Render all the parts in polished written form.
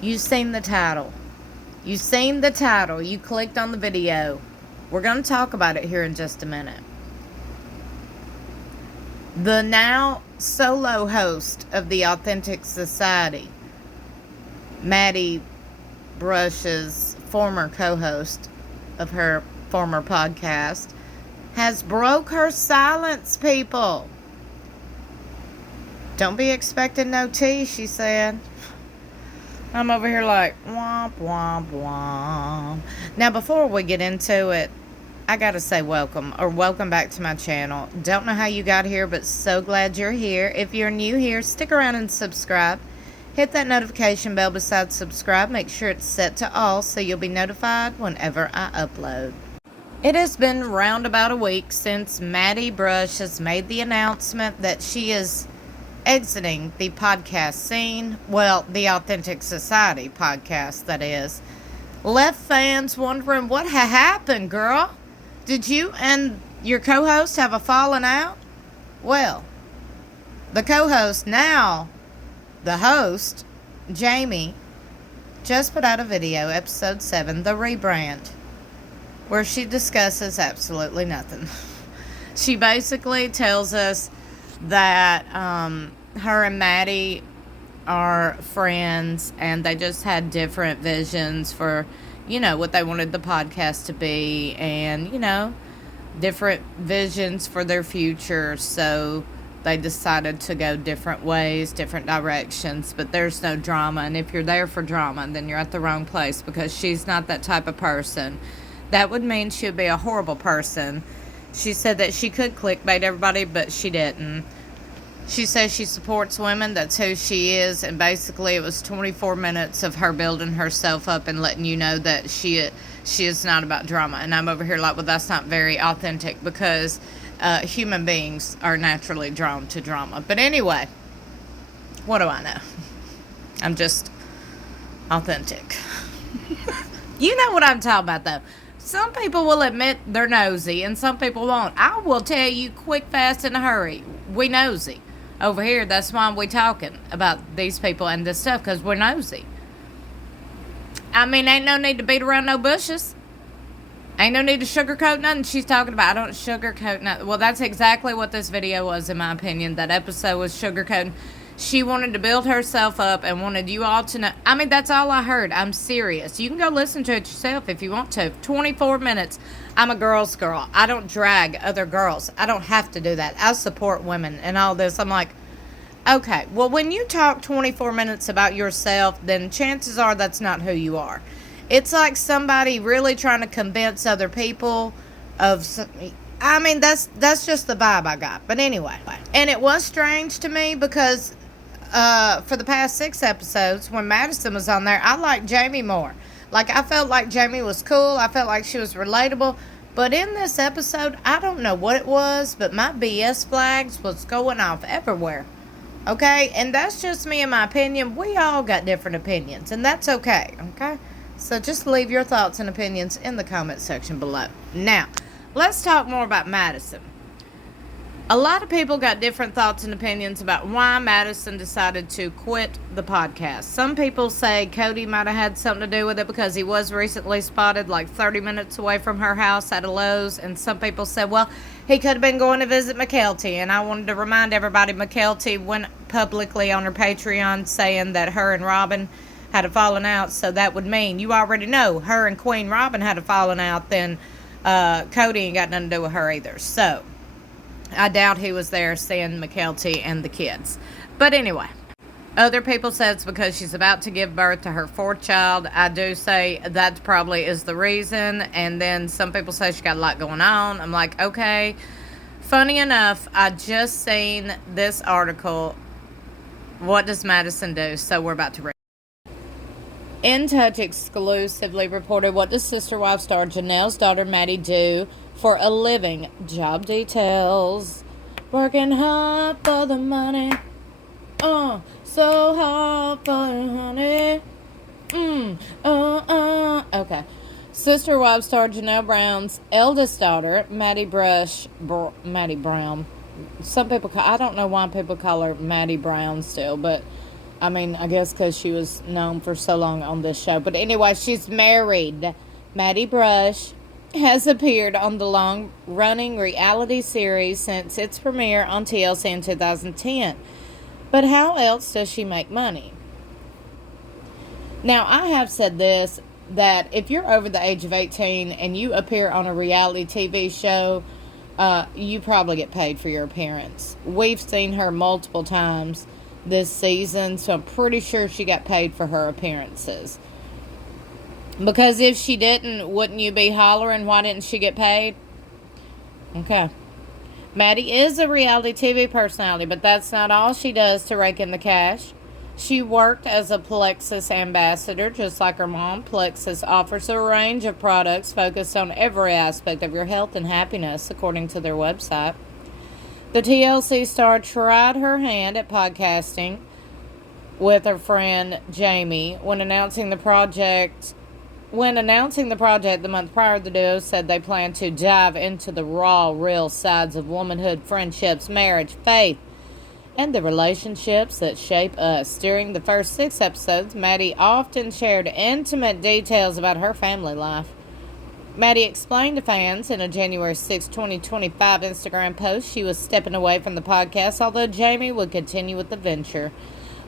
You seen the title. You seen the title. You clicked on the video. We're going to talk about it here in just a minute. The now solo host of the Authentic Society, Maddie Brush's former co-host of her former podcast, has broke her silence, people. Don't be expecting no tea, she said. I'm over here like, womp, womp, womp. Now, before we get into it, I gotta say welcome back to my channel. Don't know how you got here, but so glad you're here. If you're new here, stick around and subscribe. Hit that notification bell beside subscribe. Make sure it's set to all so you'll be notified whenever I upload. It has been round about a week since Maddie Brush has made the announcement that she is exiting the podcast scene. Well, the Authentic Society podcast, that is. Left fans wondering what happened, girl. Did you and your co-host have a falling out? Well, the co-host, now the host, Jamie, just put out a video, episode 7, The Rebrand, where she discusses absolutely nothing. She basically tells us that her and Maddie are friends and they just had different visions for, what they wanted the podcast to be and, different visions for their future. So they decided to go different ways, different directions, but there's no drama. And if you're there for drama, then you're at the wrong place because she's not that type of person. That would mean she would be a horrible person. She said that she could clickbait everybody, but she didn't. She says she supports women. That's who she is. And basically it was 24 minutes of her building herself up and letting you know that she is not about drama. And I'm over here like, well, that's not very authentic because human beings are naturally drawn to drama. But anyway, what do I know? I'm just authentic. You know what I'm talking about, though. Some people will admit they're nosy, and some people won't. I will tell you quick, fast, in a hurry. We nosy. Over here, that's why we talking about these people and this stuff, because we're nosy. I mean, ain't no need to beat around no bushes. Ain't no need to sugarcoat nothing. She's talking about, I don't sugarcoat nothing. Well, that's exactly what this video was, in my opinion. That episode was sugarcoating. She wanted to build herself up and wanted you all to know. I mean, that's all I heard. I'm serious. You can go listen to it yourself if you want to. 24 minutes. I'm a girl's girl. I don't drag other girls. I don't have to do that. I support women and all this. I'm like, okay, well, when you talk 24 minutes about yourself, then chances are that's not who you are. It's like somebody really trying to convince other people of something. I mean, that's just the vibe I got. But anyway, and it was strange to me because for the past 6 episodes, when Madison was on there, I liked Jamie more. Like, I felt like Jamie was cool. I felt like she was relatable. But in this episode, I don't know what it was, but my BS flags was going off everywhere. Okay? And that's just me and my opinion. We all got different opinions, and that's okay. Okay? So just leave your thoughts and opinions in the comment section below. Now, let's talk more about Madison. A lot of people got different thoughts and opinions about why Madison decided to quit the podcast. Some people say Cody might have had something to do with it because he was recently spotted like 30 minutes away from her house at a Lowe's. And some people said, well, he could have been going to visit McKelty. And I wanted to remind everybody, McKelty went publicly on her Patreon saying that her and Robin had a falling out. So that would mean, you already know, her and Queen Robin had a falling out. Then Cody ain't got nothing to do with her either. So I doubt he was there seeing McKelty and the kids. But anyway, other people said it's because she's about to give birth to her 4th child. I do say that probably is the reason. And then some people say she got a lot going on. I'm like, okay. Funny enough, I just seen this article. What does Madison do? So we're about to read. In Touch exclusively reported, what does Sister Wife star Janelle's daughter Maddie do for a living? Job details. Working hard for the money. So hard for the honey. Okay. Sister Wife star Janelle Brown's eldest daughter, Maddie Brown. Some people I don't know why people call her Maddie Brown still, but I mean, I guess because she was known for so long on this show. But anyway, she's married. Maddie Brush has appeared on the long-running reality series since its premiere on TLC in 2010. But how else does she make money? Now, I have said this, that if you're over the age of 18 and you appear on a reality TV show, you probably get paid for your appearance. We've seen her multiple times this season, so I'm pretty sure she got paid for her appearances. Because if she didn't, wouldn't you be hollering, why didn't she get paid? Okay. Maddie is a reality TV personality, but that's not all she does to rake in the cash. She worked as a Plexus ambassador, just like her mom. Plexus offers a range of products focused on every aspect of your health and happiness, according to their website. The TLC star tried her hand at podcasting with her friend Jamie. When announcing the project the month prior, the duo said they plan to dive into the raw, real sides of womanhood, friendships, marriage, faith, and the relationships that shape us. During the first 6 episodes, Maddie often shared intimate details about her family life. Maddie explained to fans in a January 6, 2025 Instagram post she was stepping away from the podcast, although Jamie would continue with the venture.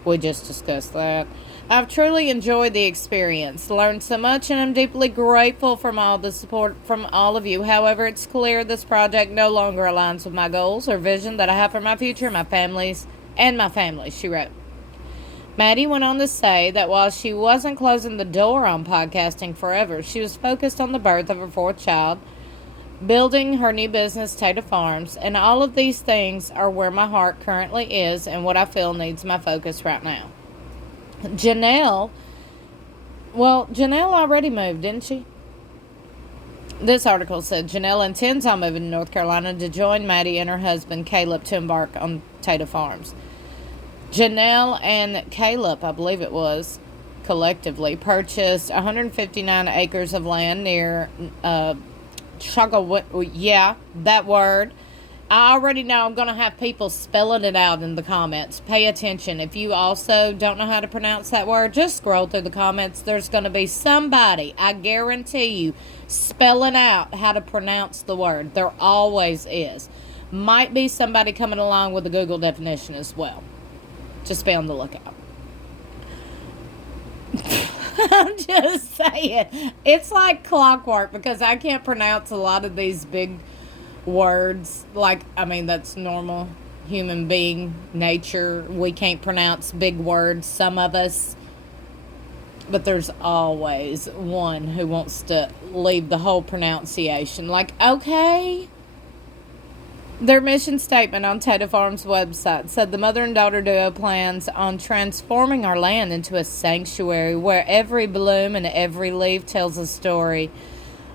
We just discussed that. I've truly enjoyed the experience, learned so much, and I'm deeply grateful for all the support from all of you. However, it's clear this project no longer aligns with my goals or vision that I have for my future, my family, she wrote. Maddie went on to say that while she wasn't closing the door on podcasting forever, she was focused on the birth of her 4th child, building her new business, Tater Farms, and all of these things are where my heart currently is and what I feel needs my focus right now. Janelle already moved, didn't she? This article said Janelle intends on moving to North Carolina to join Maddie and her husband, Caleb, to embark on Tater Farms. Janelle and Caleb, I believe it was, collectively purchased 159 acres of land near that word. I already know I'm going to have people spelling it out in the comments. Pay attention. If you also don't know how to pronounce that word, just scroll through the comments. There's going to be somebody, I guarantee you, spelling out how to pronounce the word. There always is. Might be somebody coming along with a Google definition as well. Just be on the lookout. I'm just saying. It's like clockwork because I can't pronounce a lot of these big words. That's normal human being nature. We can't pronounce big words, some of us. But there's always one who wants to leave the whole pronunciation. Okay. Their mission statement on Tater Farms' website said the mother and daughter duo plans on transforming our land into a sanctuary where every bloom and every leaf tells a story.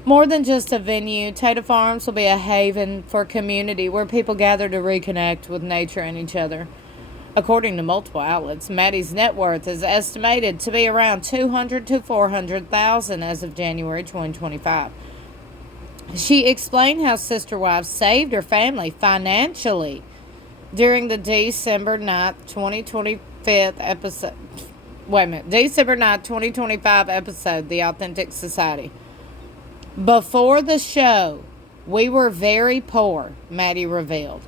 More than just a venue, Tater Farms will be a haven for community where people gather to reconnect with nature and each other. According to multiple outlets, Maddie's net worth is estimated to be around $200,000 to $400,000 as of January 2025. She explained how Sister Wives saved her family financially during the December 9th, 2025 episode, The Authentic Society. Before the show, we were very poor, Maddie revealed.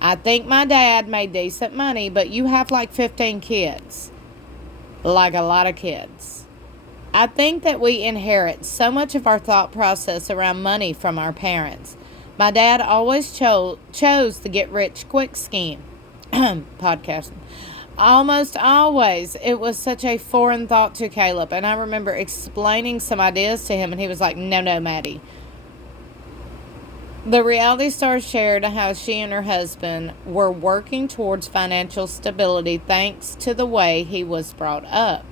I think my dad made decent money, but you have 15 kids. A lot of kids. I think that we inherit so much of our thought process around money from our parents. My dad always chose the get-rich-quick scheme. Podcasting. Almost always. It was such a foreign thought to Caleb. And I remember explaining some ideas to him, and he was like, no, Maddie. The reality star shared how she and her husband were working towards financial stability thanks to the way he was brought up.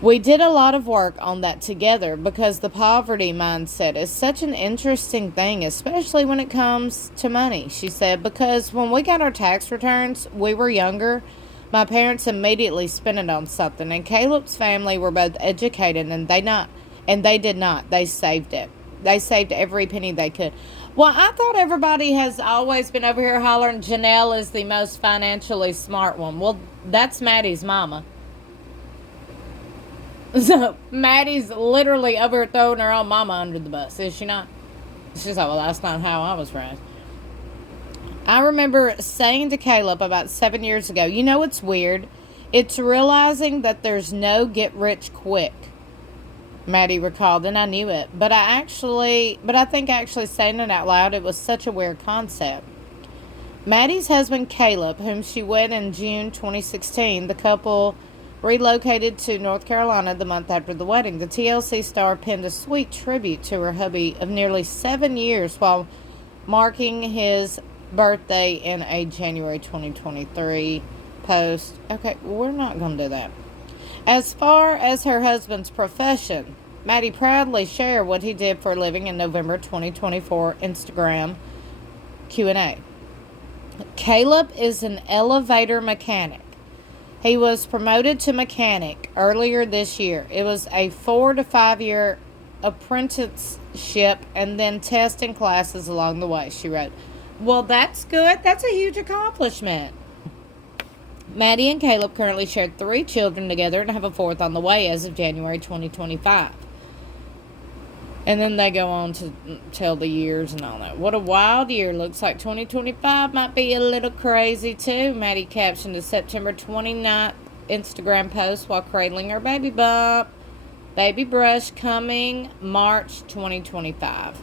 We did a lot of work on that together because the poverty mindset is such an interesting thing, especially when it comes to money, she said, because when we got our tax returns, we were younger. My parents immediately spent it on something, and Caleb's family were both educated, and they did not. They saved it. They saved every penny they could. Well, I thought everybody has always been over here hollering Janelle is the most financially smart one. Well, that's Maddie's mama. So, Maddie's literally over here throwing her own mama under the bus, is she not? She's like, well, that's not how I was raised. I remember saying to Caleb about 7 years ago, you know what's weird? It's realizing that there's no get rich quick. Maddie recalled, and I knew it. But I think actually saying it out loud, it was such a weird concept. Maddie's husband, Caleb, whom she wed in June 2016, the couple relocated to North Carolina the month after the wedding. The TLC star penned a sweet tribute to her hubby of nearly 7 years while marking his birthday in a January 2023 post. Okay, we're not going to do that. As far as her husband's profession, Maddie proudly shared what he did for a living in November 2024 Instagram Q&A. Caleb is an elevator mechanic. He was promoted to mechanic earlier this year. It was a 4 to 5 year apprenticeship and then testing classes along the way, she wrote. Well, that's good. That's a huge accomplishment. Maddie and Caleb currently share 3 children together and have a 4th on the way as of January 2025. And then they go on to tell the years and all that. What a wild year. Looks like 2025 might be a little crazy too. Maddie captioned a September 29th Instagram post while cradling her baby bump. Baby brush coming March 2025.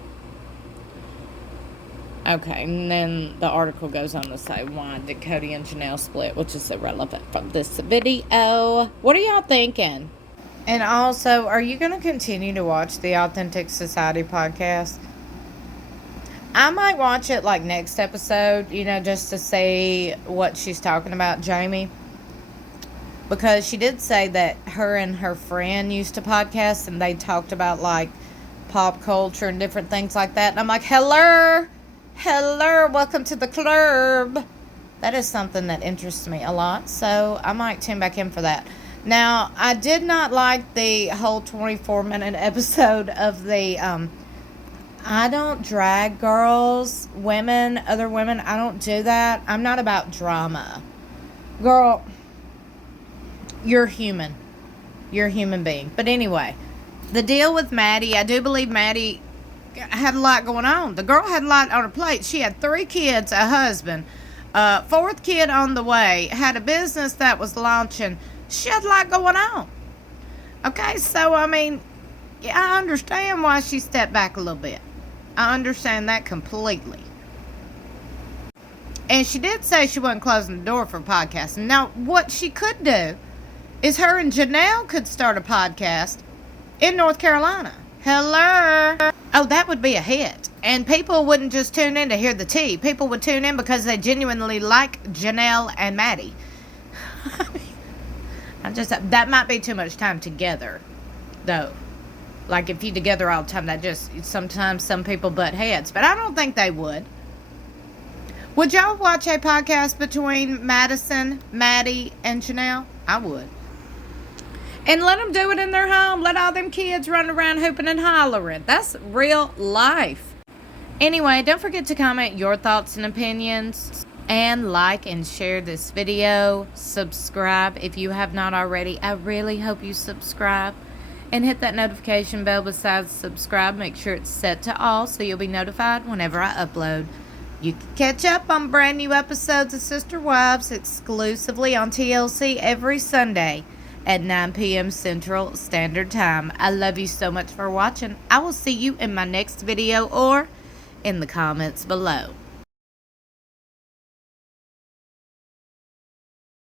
Okay, and then the article goes on to say, why did Cody and Janelle split, which is irrelevant from this video. What are y'all thinking? And also, are you going to continue to watch the Authentic Society podcast? I might watch it like next episode, just to see what she's talking about, Jamie. Because she did say that her and her friend used to podcast and they talked about like pop culture and different things like that. And I'm like, hello, welcome to the club. That is something that interests me a lot. So I might tune back in for that. Now, I did not like the whole 24-minute episode of the, I don't drag girls, women, other women. I don't do that. I'm not about drama. Girl, you're human. You're a human being. But anyway, the deal with Maddie, I do believe Maddie had a lot going on. The girl had a lot on her plate. She had 3 kids, a husband, 4th kid on the way, had a business that was launching. She had a lot going on. Okay, so, I understand why she stepped back a little bit. I understand that completely. And she did say she wasn't closing the door for podcasting. Now, what she could do is her and Janelle could start a podcast in North Carolina. Hello. Oh, that would be a hit. And people wouldn't just tune in to hear the tea. People would tune in because they genuinely like Janelle and Maddie. That might be too much time together, though. Like, if you together all the time, sometimes some people butt heads. But I don't think they would. Would y'all watch a podcast between Madison, Maddie, and Janelle? I would. And let them do it in their home. Let all them kids run around hooping and hollering. That's real life. Anyway, don't forget to comment your thoughts and opinions. And like and share this video. Subscribe if you have not already. I really hope you subscribe. And hit that notification bell besides subscribe. Make sure it's set to all so you'll be notified whenever I upload. You can catch up on brand new episodes of Sister Wives exclusively on TLC every Sunday at 9 p.m. Central Standard Time. I love you so much for watching. I will see you in my next video or in the comments below.